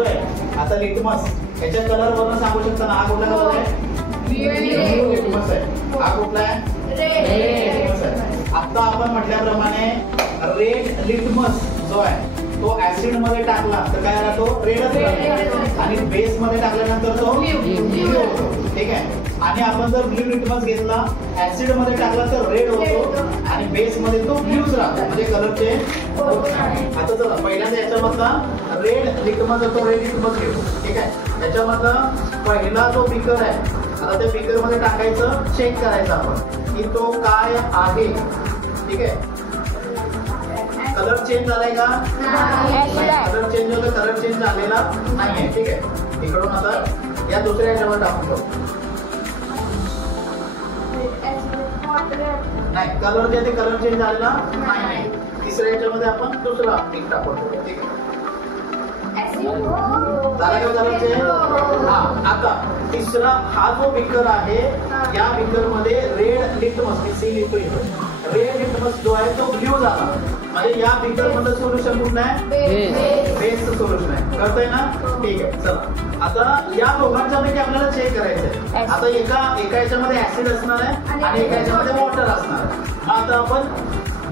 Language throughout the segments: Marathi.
आता लिटमस याच्या कलर वरून सांगू शकता ना, हा कुठला कलर आहे? लिटमस आहे. हा कुठला आहे? रेड लिटमस आहे. आता आपण म्हटल्याप्रमाणे रेड लिटमस जो आहे तो ऍसिड मध्ये टाकला तर काय आला? तो रेडच राहतो आणि बेस मध्ये टाकल्यानंतर तो ब्लू होतो. ठीक आहे. आणि आपण जर ब्लू लिटमस घेतला ऍसिड मध्ये टाकला तर रेड होतो आणि बेस मध्ये तो ब्लूच राहतो, म्हणजे कलर चेंज होत नाही. आता चला पहिल्यांदा याच्यामधला रेड लिटमस तो रेड लिटमस घेऊ. ठीक आहे. याच्यामधला पहिला जो बिकर आहे, आता त्या बिकर मध्ये टाकायचं, चेक करायचं आपण की तो काय आहे. ठीक आहे. कलर चेंज झालाय का? कलर चेंज होतं, कलर चेंज झालेला नाहीये. ठीक आहे. इकडून आता या दुसऱ्या याच्यावर टाकून ठेवू. नाही, कलर जे ते कलर चेंज झालेला नाही. तिसऱ्या याच्यामध्ये आपण दुसरा एक टाकून ठेवू. ठीक आहे. झाला का कलर चेंज? हा. आता तिसरा हा जो बिकर आहे या बिकर मध्ये रेड लिटमस सी लिहितो इथं. रेड लिटमस जो आहे तो ब्ल्यू झाला, म्हणजे या बिकर मधलं सोल्युशन कुठलं आहे? बेसचं सोल्युशन आहे. कळतंय ना? ठीक आहे. चला आता या दोघांच्या पैकी आपल्याला चेक करायचंय. आता एका याच्यामध्ये ऍसिड असणार आहे आणि एका याच्यामध्ये वॉटर असणार आहे. मग आता आपण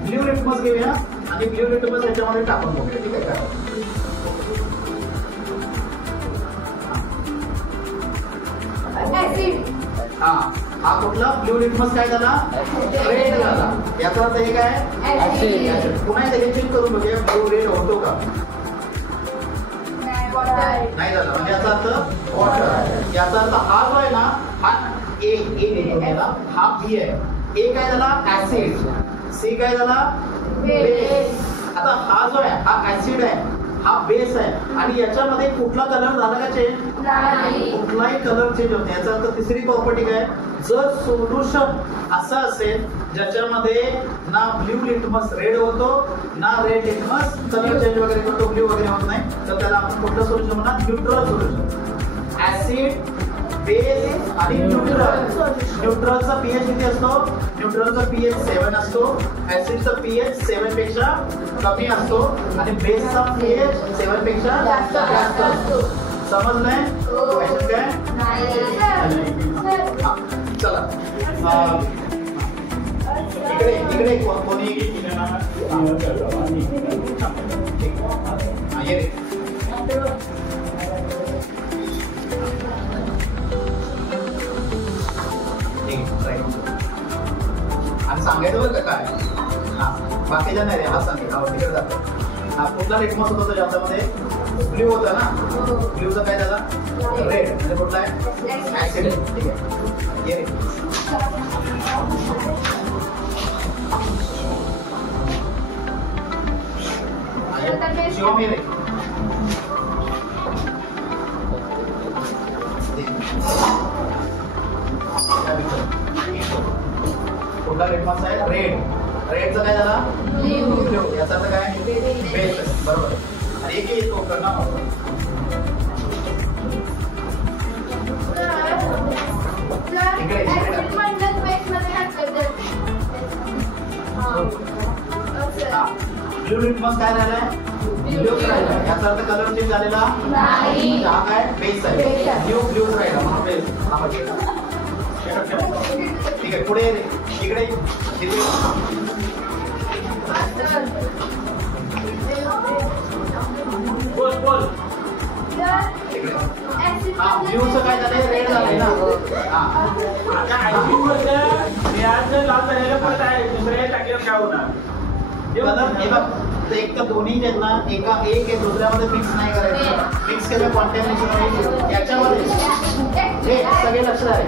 ब्ल्यू लिटमस घेऊया आणि ब्ल्यू लिटमस याच्यामध्ये टाकून बघूया. ठीक आहे का? हा कुठला? ब्ल्यू लिटमस काय झाला? रेड झाला. याचा अर्थ हे काय? ऍसिड. पुन्हा एकदा चेक करून बघूया ब्लू रेड होतो का? नाही झाला, म्हणजे याचा अर्थ वॉटर. याचा अर्थ हा जो आहे ना, हा ए लिहितो, हा बी आहे. ए काय झाला? ऍसिड. सी काय झाला? बेस. आता हा जो आहे हा ऍसिड आहे, हा बेस आहे आणि याच्यामध्ये कुठला कलर झाला का चेंज? कुठलाही कलर चेंज होत नाही. याचा अर्थ तिसरी प्रॉपर्टी काय? जर सोल्युशन असं असेल ज्याच्यामध्ये ना ब्ल्यू लिटमस रेड होतो ना रेड लिटमस कलर चेंज वगैरे करतो, ब्ल्यू वगैरे होत नाही, तर त्याला आपण कुठलं सोल्युशन म्हणा? Neutral solution. ऍसिड, बेस आणि न्यूट्रल. न्यूट्रलचा पीएच किती असतो? न्यूट्रलचा पीएच 7 असतो. ऍसिडचा पीएच 7 पेक्षा कमी असतो आणि बेसचा पीएच 7 पेक्षा जास्त असतो. समजलंय? क्वेश्चन काय? चला इकडे कोणी ये आणि सांगायचं बरं का काय? हा बाकीच्या नाही रे, हा सांगेल. हा तिकडे जातो. हा कुठला लिटमस होता त्याच्यामध्ये? ब्ल्यू होता ना. ब्ल्यूचा काय झाला? रेड. म्हणजे कुठला आहे? ऍसिड. ठीक आहे. ये रे. शिवम ये रे. कुठला लिटमस आहे? रेड. रेडचा काय झाला? ब्ल्यू. याचा अर्थ काय? बेस. बरोबर. आणि एक येतो करणार ब्ल्यू लिटमस काय झालाय? ब्ल्यू राहिला. याचा अर्थ कलर चेंज झालेला नाही. हा काय? बेस आहे. ब्ल्यू राहिला म्हणून बेस. ठीक आहे. पुढे इकडे बोल. ब्ल्यूचं काय झालंय? रेड झालंय ना. लाल झालेलं पण आहे, दुसऱ्या टाकल्यावर काय होणार? एक तर दोन्ही आहेत ना, एक आहे दुसऱ्यामध्ये मिक्स नाही करायचं. मिक्स केलं कॉन्टॅमिनेशन होईल. याच्यामध्ये हे सगळे लक्षात आहे.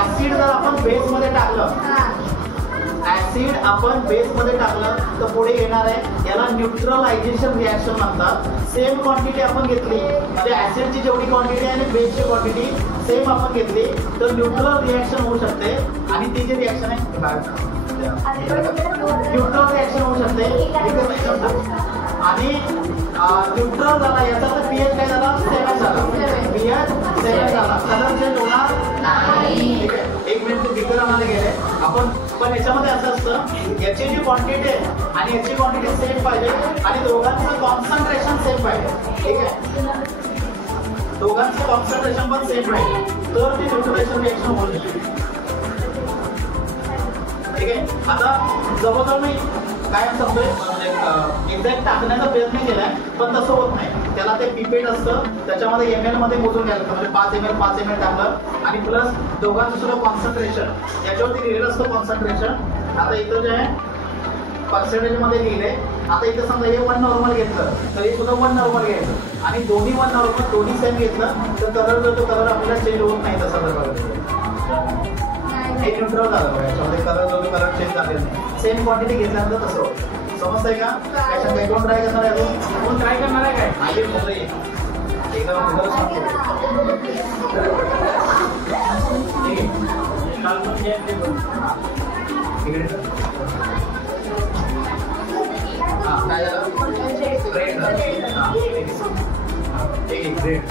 ऍसिड जर आपण बेस मध्ये टाकलं, ऍसिड आपण बेस मध्ये टाकलं तर पुढे येणार आहे याला न्यूट्रलायझेशन रिॲक्शन म्हणतात. सेम क्वांटिटी आपण घेतली, म्हणजे ऍसिडची जेवढी क्वांटिटी आहे आणि बेसची क्वांटिटी सेम आपण घेतली तर न्यूट्रल रिॲक्शन होऊ शकते. आणि ती जी रिॲक्शन आहे न्यूट्रल रिॲक्शन होऊ शकते. आणि न्यूट्रल झाला याचा तर पीएच काय झाला? 7 झाला. पीएच 7 झाला. कलर चेंज होणार नाही. ठीक आहे. 1 मिनिट बिकर आणायला गेले आपण, पण याच्यामध्ये असं असतं याची जी क्वांटिटी आहे आणि याची क्वांटिटी सेम पाहिजे आणि दोघांचं कॉन्सन्ट्रेशन सेम पाहिजे. ठीक आहे. दोघांचं कॉन्सन्ट्रेशन पण सेम राहील तर ते न्यूट्रलायझेशन रिएक्शन होऊ शकते. ठीक आहे. आता जवळजवळ मी काय सांगतोय एक्झॅक्ट टाकण्याचा प्रयत्न केलाय पण तसं होत नाही. त्याला ते पिपेट असतं त्याच्यामध्ये ml मध्ये मोजून घ्यायला लागतं. म्हणजे 5 ml टाकलं आणि प्लस दोघांचं सुद्धा कॉन्सन्ट्रेशन याच्यावरती लिहिलेलं असतं कॉन्सन्ट्रेशन. आता इथं जे आहे पर्सेंटेज मध्ये लिहिले. आता इथं समजा हे 1 नॉर्मल घेतलं तर हे सुद्धा 1 नॉर्मल घ्यायचं आणि दोन्ही 1 नॉर्मल दोन्ही सेम घेतलं तर कलर जो तो कलर आपल्याला चेंज होत नाही. तसा जर बघा हे न्यूट्रल झालं बघा. याच्यामध्ये कलर जो तो कलर चेंज झालेला नाही. सेम क्वांटिटी घेतल्यानंतर तसं होतं. समजतंय का? त्याच्यात काही कोण ट्राय करणार आहे अजून? कोण ट्राय करणार आहे काय? आले मुलं ये एकदम मुलं सांगतो. ठीक आहे. काल पण जे आहे ते बघ. इकडे हां काय झालं? ग्रेड हां ठीक आहे ग्रेड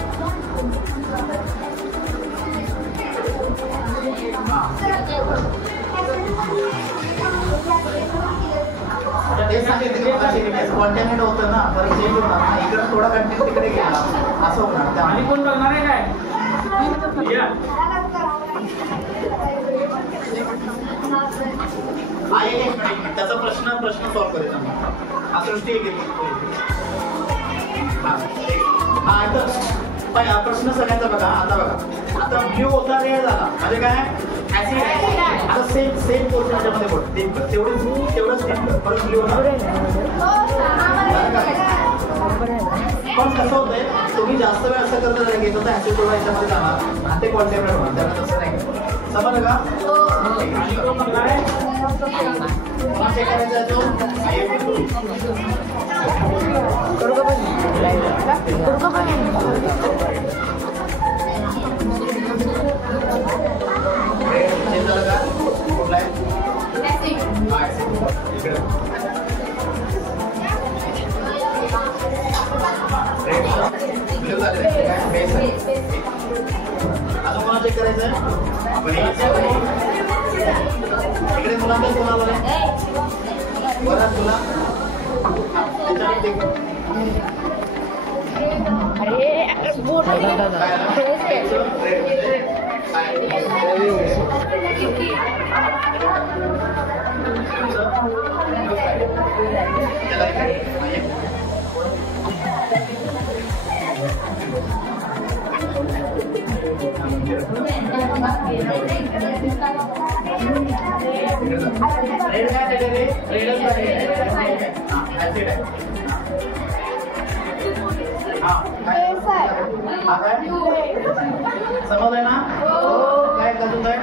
ते सांगितलं कॉन्टॅमिनेट होतं ना तर चेंज होणार ना. इकडे थोडा कंटेंट तिकडे गेला असं होणार. आणि कोण करणार आहे काय? या. हा एक मिनिट त्याचा प्रश्न सॉल्व्ह करायचा. हा सृष्टी एक हा तर प्रश्न सगळ्यांचा बघा. आता बघा आता ब्ल्यू होता रेड झाला म्हणजे काय ऍसिड. आता सेम पोर्शन त्याच्यामध्ये बोल तेवढंच परत ब्ल्यू होणार. पण कसं होतंय तुम्ही जास्त वेळ असं करता घेत होता ऍसिड थोडा याच्यामध्ये जाणार आणि ते कॉन्टॅमिनेट होणार. त्याला तसं नाही समजलं का? आणि कोण करणार आहे? चेक करायचा तो चेंज झालं का? कुठला आहे? आता कोणाला चेक करायचं इकडे मुलांना कोणाला बरं तुला समजलंय ना? काय अजून काय